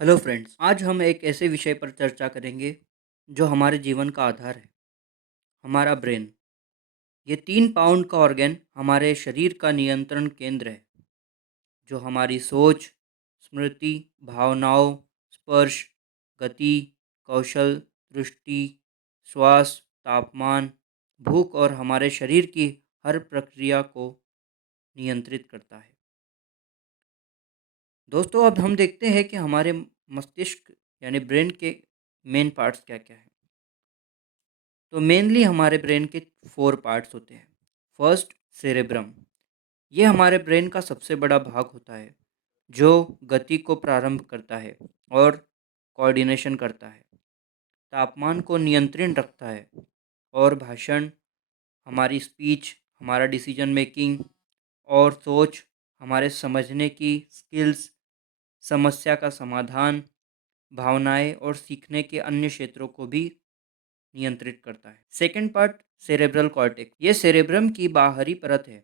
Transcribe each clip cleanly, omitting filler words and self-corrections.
Hello friends, आज हम एक ऐसे विषय पर चर्चा करेंगे जो हमारे जीवन का आधार है, हमारा ब्रेन। ये 3 पाउंड का ऑर्गन हमारे शरीर का नियंत्रण केंद्र है, जो हमारी सोच, स्मृति, भावनाओं, स्पर्श, गति, कौशल, दृष्टि, श्वास, तापमान, भूख और हमारे शरीर की हर प्रक्रिया को नियंत्रित करता है। दोस्तों, अब हम देखते हैं कि हमारे मस्तिष्क यानी ब्रेन के मेन पार्ट्स क्या-क्या हैं। तो मेनली हमारे ब्रेन के 4 पार्ट्स होते हैं। First, cerebrum. ये हमारे ब्रेन का सबसे बड़ा भाग होता है, जो गति को प्रारंभ करता है और कोऑर्डिनेशन करता है, तापमान को नियंत्रित रखता है और भाषण, हमारी स्पीच, हमारा डिसीजन मेकिंग और सोच, हमारे समझने की स्किल्स, समस्या का समाधान, भावनाएं और सीखने के अन्य क्षेत्रों को भी नियंत्रित करता है। Second part, cerebral cortex. ये सेरेब्रम की बाहरी परत है,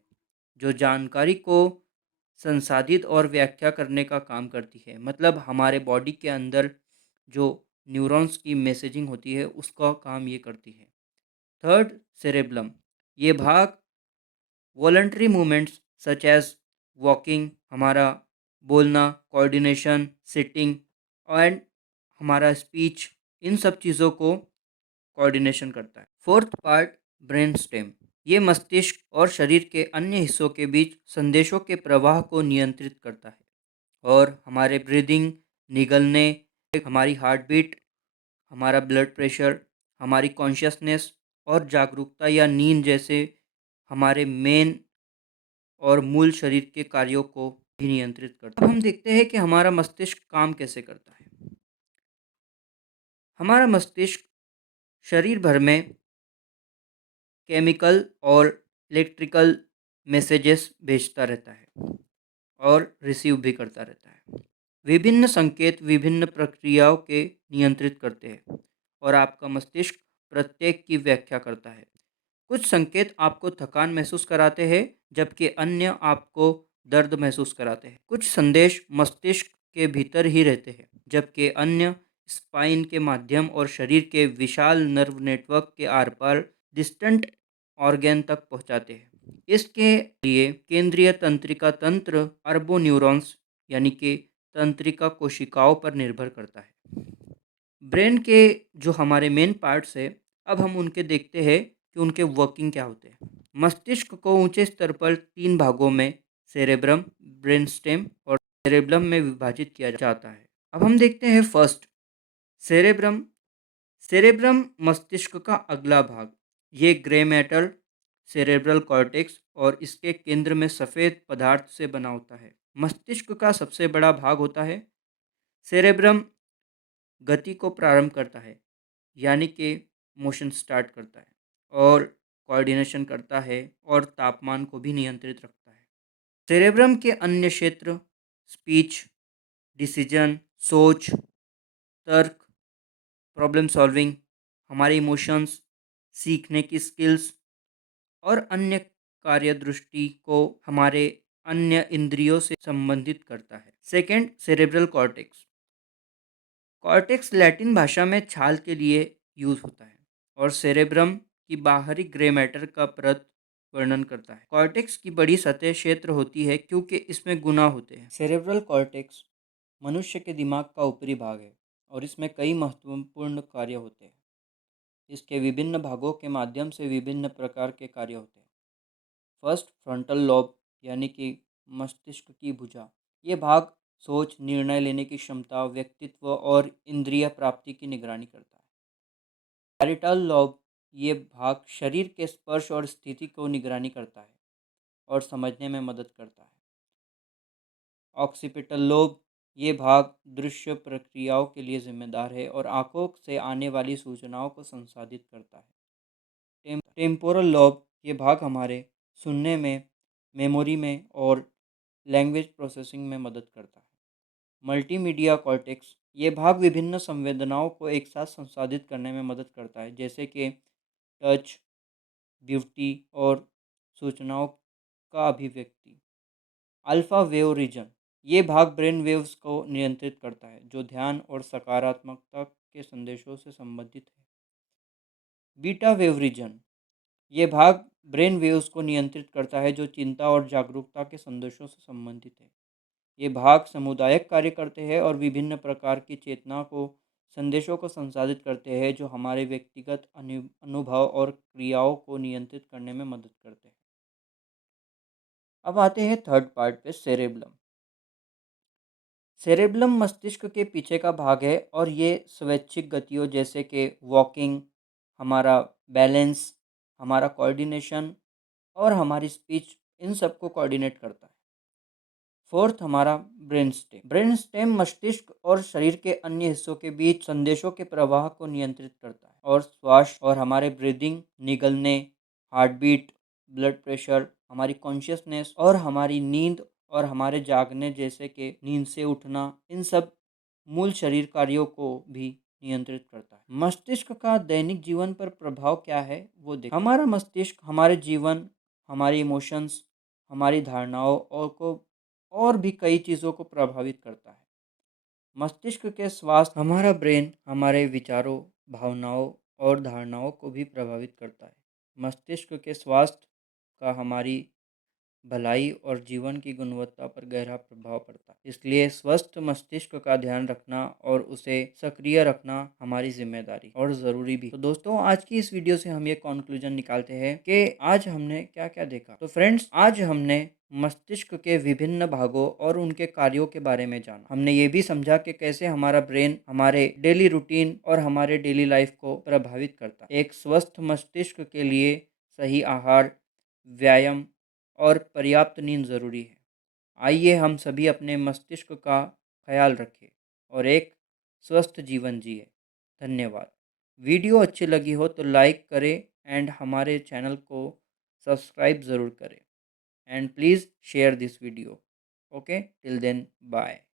जो जानकारी को संसाधित और व्याख्या करने का काम करती है। मतलब हमारे बॉडी के अंदर जो न्यूरॉन्स की मैसेजिंग होती है, उसका काम ये करती है। Third, cerebellum. ये भाग voluntary movements such as walking, हमारा बोलना, कोऑर्डिनेशन, सिटिंग एंड हमारा स्पीच, इन सब चीज़ों को कोऑर्डिनेशन करता है। Fourth part, brain stem. ये मस्तिष्क और शरीर के अन्य हिस्सों के बीच संदेशों के प्रवाह को नियंत्रित करता है और हमारे ब्रीदिंग, निगलने, हमारी हार्ट बीट, हमारा ब्लड प्रेशर, हमारी कॉन्शियसनेस और जागरूकता या नींद जैसे हमारे मेन और मूल शरीर के कार्यों को भी नियंत्रित करता है। अब हम देखते हैं कि हमारा मस्तिष्क काम कैसे करता है। हमारा मस्तिष्क शरीर भर में केमिकल और इलेक्ट्रिकल मैसेजेस भेजता रहता है और रिसीव भी करता रहता है। विभिन्न संकेत विभिन्न प्रक्रियाओं के नियंत्रित करते हैं और आपका मस्तिष्क प्रत्येक की व्याख्या करता है। कुछ संकेत आपको थकान महसूस कराते हैं, जबकि अन्य आपको दर्द महसूस कराते हैं। कुछ संदेश मस्तिष्क के भीतर ही रहते हैं, जबकि अन्य स्पाइन के माध्यम और शरीर के विशाल नर्व नेटवर्क के आर पार डिस्टेंट ऑर्गेन तक पहुंचाते हैं। इसके लिए केंद्रीय तंत्रिका तंत्र अरबों न्यूरॉन्स यानी कि तंत्रिका कोशिकाओं पर निर्भर करता है। ब्रेन के जो हमारे मेन पार्ट्स है, अब हम उनके देखते हैं कि उनके वर्किंग क्या होते हैं। मस्तिष्क को ऊंचे स्तर पर 3 भागों में, सेरेब्रम, ब्रेन स्टेम और सेरेब्लम में विभाजित किया जाता है। अब हम देखते हैं फर्स्ट, सेरेब्रम। सेरेब्रम मस्तिष्क का अगला भाग। ये ग्रे मैटर, सेरेब्रल कॉर्टेक्स और इसके केंद्र में सफ़ेद पदार्थ से बना होता है। मस्तिष्क का सबसे बड़ा भाग होता है। सेरेब्रम गति को प्रारंभ करता है, यानी कि मोशन स्टार्ट करता है और कोऑर्डिनेशन करता है और तापमान को भी नियंत्रित रखता है। सेरेब्रम के अन्य क्षेत्र, स्पीच, डिसीजन, सोच, तर्क, प्रॉब्लम सॉल्विंग, हमारे इमोशंस, सीखने की स्किल्स और अन्य कार्यदृष्टि को हमारे अन्य इंद्रियों से संबंधित करता है। Second, cerebral cortex. Cortex Latin भाषा में छाल के लिए यूज होता है और सेरेब्रम की बाहरी ग्रे मैटर का परत वर्णन करता है। कॉर्टेक्स की बड़ी सतह क्षेत्र होती है क्योंकि इसमें गुना होते हैं। सेरेब्रल कॉर्टेक्स मनुष्य के दिमाग का ऊपरी भाग है और इसमें कई महत्वपूर्ण कार्य होते हैं। इसके विभिन्न भागों के माध्यम से विभिन्न प्रकार के कार्य होते हैं। फर्स्ट, फ्रंटल लोब यानी कि मस्तिष्क की भुजा। ये भाग सोच, निर्णय लेने की क्षमता, व्यक्तित्व और इंद्रिय प्राप्ति की निगरानी करता है। पैरिटल लोब, ये भाग शरीर के स्पर्श और स्थिति को निगरानी करता है और समझने में मदद करता है। ऑक्सीपिटल लोब, ये भाग दृश्य प्रक्रियाओं के लिए जिम्मेदार है और आंखों से आने वाली सूचनाओं को संसाधित करता है। टेम्पोरल लोब, ये भाग हमारे सुनने में, मेमोरी में और लैंग्वेज प्रोसेसिंग में मदद करता है। मल्टीमीडिया कॉर्टेक्स, ये भाग विभिन्न संवेदनाओं को एक साथ संसाधित करने में मदद करता है, जैसे कि टच, ब्यूटी और सूचनाओं का अभिव्यक्ति। अल्फा वेव रीजन, ये भाग ब्रेन वेव्स को नियंत्रित करता है, जो ध्यान और सकारात्मकता के संदेशों से संबंधित है। बीटा वेव रीजन, ये भाग ब्रेन वेव्स को नियंत्रित करता है, जो चिंता और जागरूकता के संदेशों से संबंधित है। ये भाग सामुदायिक कार्य करते हैं और विभिन्न प्रकार की चेतना को संदेशों को संसाधित करते हैं, जो हमारे व्यक्तिगत अनुभव और क्रियाओं को नियंत्रित करने में मदद करते हैं। अब आते हैं थर्ड पार्ट पे, सेरेब्लम। सेरेब्लम मस्तिष्क के पीछे का भाग है और ये स्वैच्छिक गतियों जैसे कि वॉकिंग, हमारा बैलेंस, हमारा कोऑर्डिनेशन और हमारी स्पीच, इन सबको कोऑर्डिनेट करता है। फोर्थ, हमारा ब्रेन स्टेम। ब्रेन स्टेम मस्तिष्क और शरीर के अन्य हिस्सों के बीच संदेशों के प्रवाह को नियंत्रित करता है और श्वास और हमारे ब्रीदिंग, निगलने, हार्ट बीट, ब्लड प्रेशर, हमारी कॉन्शियसनेस और हमारी नींद और हमारे जागने जैसे कि नींद से उठना, इन सब मूल शरीर कार्यों को भी नियंत्रित करता है। मस्तिष्क का दैनिक जीवन पर प्रभाव क्या है वो देख। हमारा मस्तिष्क हमारे जीवन, हमारी इमोशंस, हमारी धारणाओं और भी कई चीज़ों को प्रभावित करता है। मस्तिष्क के स्वास्थ्य, हमारा ब्रेन हमारे विचारों, भावनाओं और धारणाओं को भी प्रभावित करता है। मस्तिष्क के स्वास्थ्य का हमारी भलाई और जीवन की गुणवत्ता पर गहरा प्रभाव पड़ता है। इसलिए स्वस्थ मस्तिष्क का ध्यान रखना और उसे सक्रिय रखना हमारी जिम्मेदारी और ज़रूरी भी। तो दोस्तों, आज की इस वीडियो से हम ये कॉन्क्लूजन निकालते हैं कि आज हमने क्या क्या देखा। तो फ्रेंड्स, आज हमने मस्तिष्क के विभिन्न भागों और उनके कार्यों के बारे में जाना। हमने ये भी समझा कि कैसे हमारा ब्रेन हमारे डेली रूटीन और हमारे डेली लाइफ को प्रभावित करता है। एक स्वस्थ मस्तिष्क के लिए सही आहार, व्यायाम और पर्याप्त नींद ज़रूरी है। आइए हम सभी अपने मस्तिष्क का ख्याल रखें और एक स्वस्थ जीवन जिए। धन्यवाद। वीडियो अच्छी लगी हो तो लाइक करें एंड हमारे चैनल को सब्सक्राइब ज़रूर करें and please share this video. Okay, till then bye.